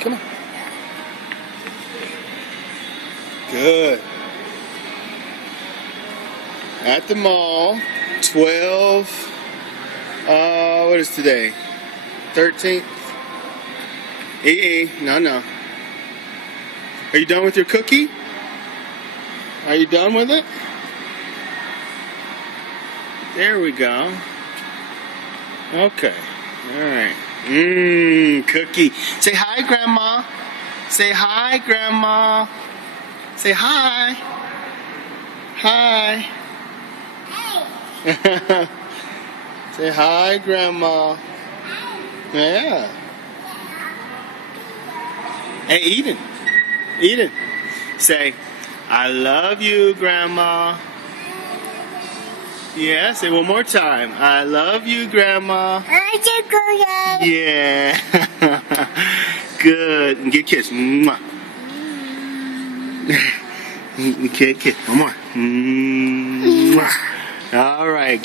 Come on. Good. At the mall, 12. What is today? 13th. No. Are you done with your cookie? Are you done with it? There we go. Okay. All right. Cookie. Say hi, Grandma. Say hi, Grandma. Say hi. Hi. Hey. Say hi, Grandma. Yeah. Hey, Eden. Eden. Say, I love you, Grandma. Yeah, say one more time. I love you, Grandma. Yeah. Good. And get a kiss. Mwah. Kiss. One more. Mwah. All right. Good.